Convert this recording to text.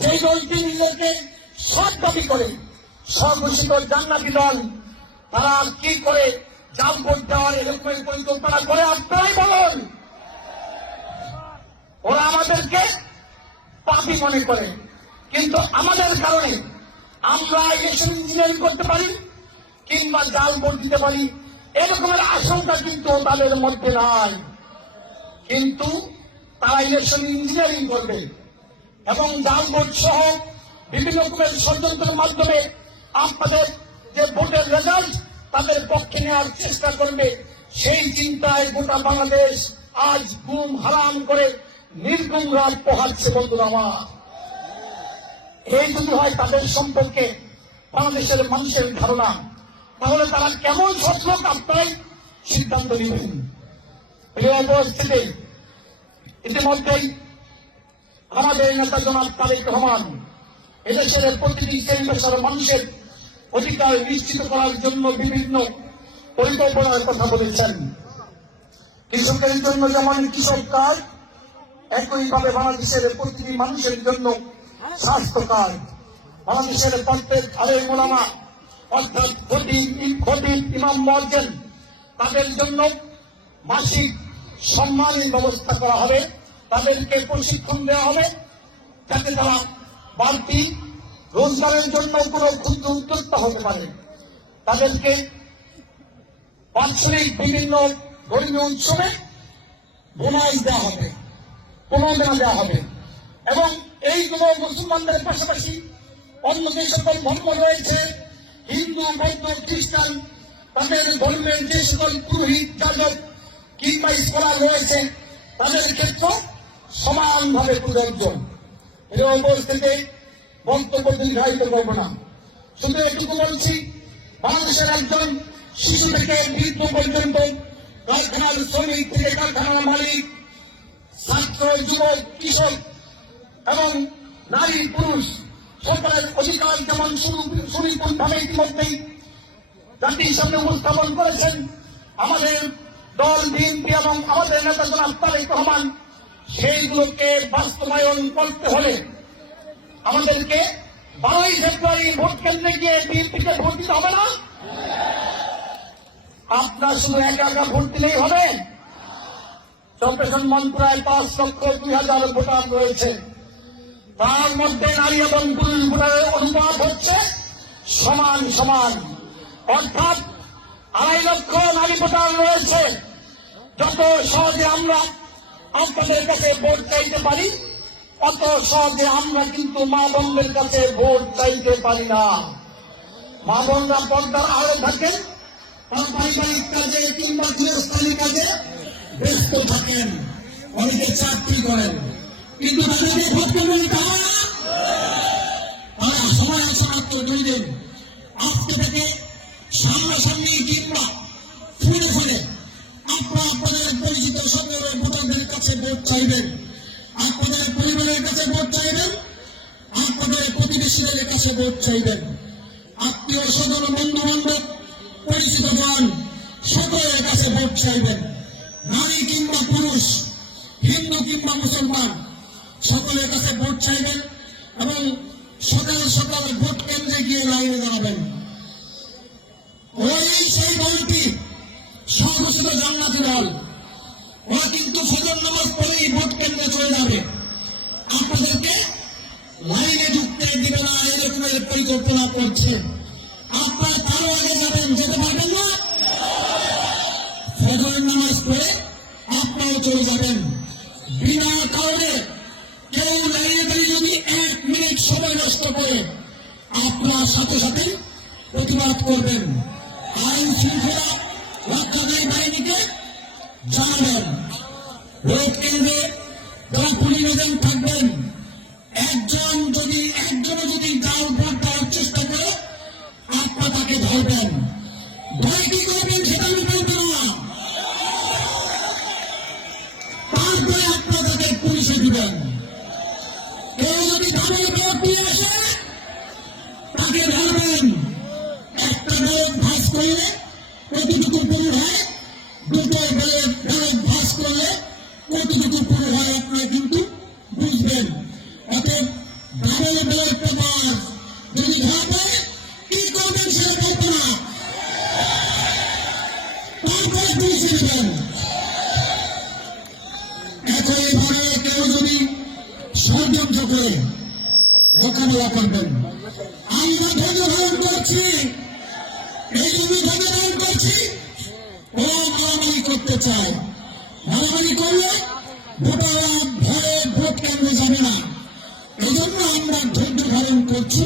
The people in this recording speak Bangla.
যে দলটি নিজেকে সৎ দাবি করে, স্বঘোষিত জান্নাতি দল, তারা কি করে জাল ভোট দেওয়ার এরকমের পরিকল্পনা করে আপনারাই বলুন। ওরা আমাদেরকে পাপী মনে করে, কিন্তু আমাদের কারণে আমরা ইলেকশন ইঞ্জিনিয়ারিং করতে পারি কিংবা জাল ভোট দিতে পারি, এরকমের আশঙ্কা কিন্তু তাদের মধ্যে নাই। কিন্তু তারা ইলেকশন ইঞ্জিনিয়ারিং করবে এবং জাল ভোট সহ বিভিন্ন রকমের ষড়যন্ত্রের মাধ্যমে আপনাদের যে ভোটের রেজাল্ট তাদের পক্ষে নেওয়ার চেষ্টা করবে। সেই চিন্তায় গোটা বাংলাদেশ আজ গুম হারাম করে নির্গুম রাত পোহাচ্ছে। বন্ধুরা আমার, এই যদি হয় তাদের সম্পর্কে বাংলাদেশের মানুষের ধারণা, তাহলে তারা কেমন সৎলোক আপনারাই সিদ্ধান্ত নেবেন। এই অবস্থাতে ইতিমধ্যেই আমাদের নেতা জনাব তারেক রহমান এদেশের প্রতিটি শ্রেণী পেশার মানুষের অধিকার নিশ্চিত করার জন্য বিভিন্ন পরিকল্পনার কথা বলেছেন। কৃষকের জন্য যেমন কৃষক কার্ড, একইভাবে বাংলাদেশের প্রতিটি মানুষের জন্য স্বাস্থ্য কার্ড, বাংলাদেশের প্রত্যেক আলেম ওলামা অর্থাৎ খতিব, ইমাম, মুয়াজ্জিন তাদের জন্য মাসিক সম্মানের ব্যবস্থা করা হবে। তাদেরকে প্রশিক্ষণ দেওয়া হবে যাতে তারা বাড়তি রোজগারের জন্য কোনো ক্ষুদ্র উদ্যোক্তা হতে পারে। তাদেরকে বাৎসরিক বিভিন্ন ধর্মীয় উৎসবে বোনাস দেওয়া হবে, প্রণোদনা দেওয়া হবে এবং এইগুলো মুসলমানদের পাশাপাশি অন্য যে সকল ধর্ম রয়েছে, হিন্দু, বৌদ্ধ, খ্রিস্টান, তাদের ধর্মের যে সকল পুরোহিত, যাজক কিংবা স্কলার রয়েছে তাদের ক্ষেত্রে সমানভাবে প্রযোজ্য। এই অবস্থাতে বক্তব্য দীর্ঘায়িত করব না, শুধু এটুকু বলছি, বাংলাদেশের একজন শিশু থেকে বৃদ্ধ পর্যন্ত, কারখানার শ্রমিক থেকে কারখানার মালিক, ছাত্র, যুবক, কৃষক এবং নারী পুরুষ সকলের অধিকার যেমন সুনিপুণভাবে ইতিমধ্যেই জাতির সামনে উপস্থাপন করেছেন আমাদের দল বিএনপি এবং আমাদের নেতা জনাব তারেক রহমান, সেইগুলোকে বাস্তবায়ন করতে হলে আমাদেরকে 12ই ফেব্রুয়ারি ভোট কেন্দ্রে গিয়ে বিএনপিকে ভোট দিতে হবে না। আপনার শুধু একা একা ভোট দিলেই হবে। চব্বিশ মন্ত্রায় 5,02,000 ভোটার রয়েছে, তার মধ্যে নারী এবং পুরুষ ভোটারের অনুপাত হচ্ছে সমান সমান, অর্থাৎ 2.5 লক্ষ নারী ভোটার রয়েছে। যত সহজে আমরা আপনাদের কাছে ভোট চাইতে পারি, অত সহজে আমরা কিন্তু মা বোনদের কাছে ভোট চাইতে পারি না। মা বোনরা পর্দার আড়ে থাকেন, পারিবারিক কাজে কিংবা গৃহস্থালী কাজে ব্যস্ত থাকেন, অনেকে চাকরি করেন, কিন্তু তাদেরকে ভোট করবেন তারা সময় আছে মাত্র 2 দিন। আজকে থেকে সামনাসামনি কিংবা ফোনে ফোনে আপনাদের পরিচিত সকল ভোটারদের কাছে ভোট চাইবেন, আপনাদের পরিবারের কাছে ভোট চাইবেন, আপনাদের প্রতিবেশীদের কাছে ভোট চাইবেন, আত্মীয় স্বজন, বন্ধু বান্ধব, পরিচিত জন সকলের কাছে ভোট চাইবেন। নারী কিংবা পুরুষ, হিন্দু কিংবা মুসলমান সকলের কাছে ভোট চাইবেন এবং সকাল সকাল ভোট কেন্দ্রে গিয়ে লাইনে দাঁড়াবেন। ওই সেই দলটি স্বঘোষিত জান্নাতি দল, ওরা কিন্তু ফজর নামাজ পড়েই ভোট কেন্দ্রে চলে যাবে, আপনাদেরকে লাইনে ঢুকতে দিবে না, এরকমের পরিকল্পনা করছে। আপনারা কারো আগে যাবেন, যেতে পারবেন না। ফজর নামাজ পড়ে আপনারাও চলে যাবেন, বিনা কারণে কেউ লাইনে দাঁড়িয়ে যদি 1 মিনিট সময় নষ্ট করে আপনার সাথে সাথে প্রতিবাদ করবেন, আইন শৃঙ্খলা রক্ষাকারী বাহিনীকে জানাবেন। ভোট কেন্দ্রে যারা পুলিশ এজেন্ট থাকবেন, একজনও যদি জাল ভোট দেওয়ার চেষ্টা করে আপনারা তাকে ধরবেন। ভয় কি করবেন সেটা আমি বলতে না, তারপরে আপনারা তাকে পুলিশে দিবেন। কেউ যদি ধানের ভোট নিয়ে আসে তাকে ধরবেন। একটা ব্যালট ভাঁজ করলে কতটুকু পুরো হয়, 2টো ব্যালট ভাঁজ করলে কতটুকু পুরো হয় আপনারা কিন্তু বুঝবেন। অতএব পুলিশের ব্যালট পেপার যদি ধরা পড়ে কি করবেন সেটা কল্পনা, তারপরে পুলিশে দেবেন। এখন এইভাবে কেউ যদি ষড়যন্ত্র করে মোকাবেলা করবেন। আমরা ধৈর্য ধারণ করছি, এই জন্য ধৈর্য ধারণ করছি। ও মারামারি করতে চায়, মারামারি করলে ভোটাররা ভয়ে ভোট কেন্দ্রে যাবে না, এই জন্য আমরা ধৈর্য ধারণ করছি।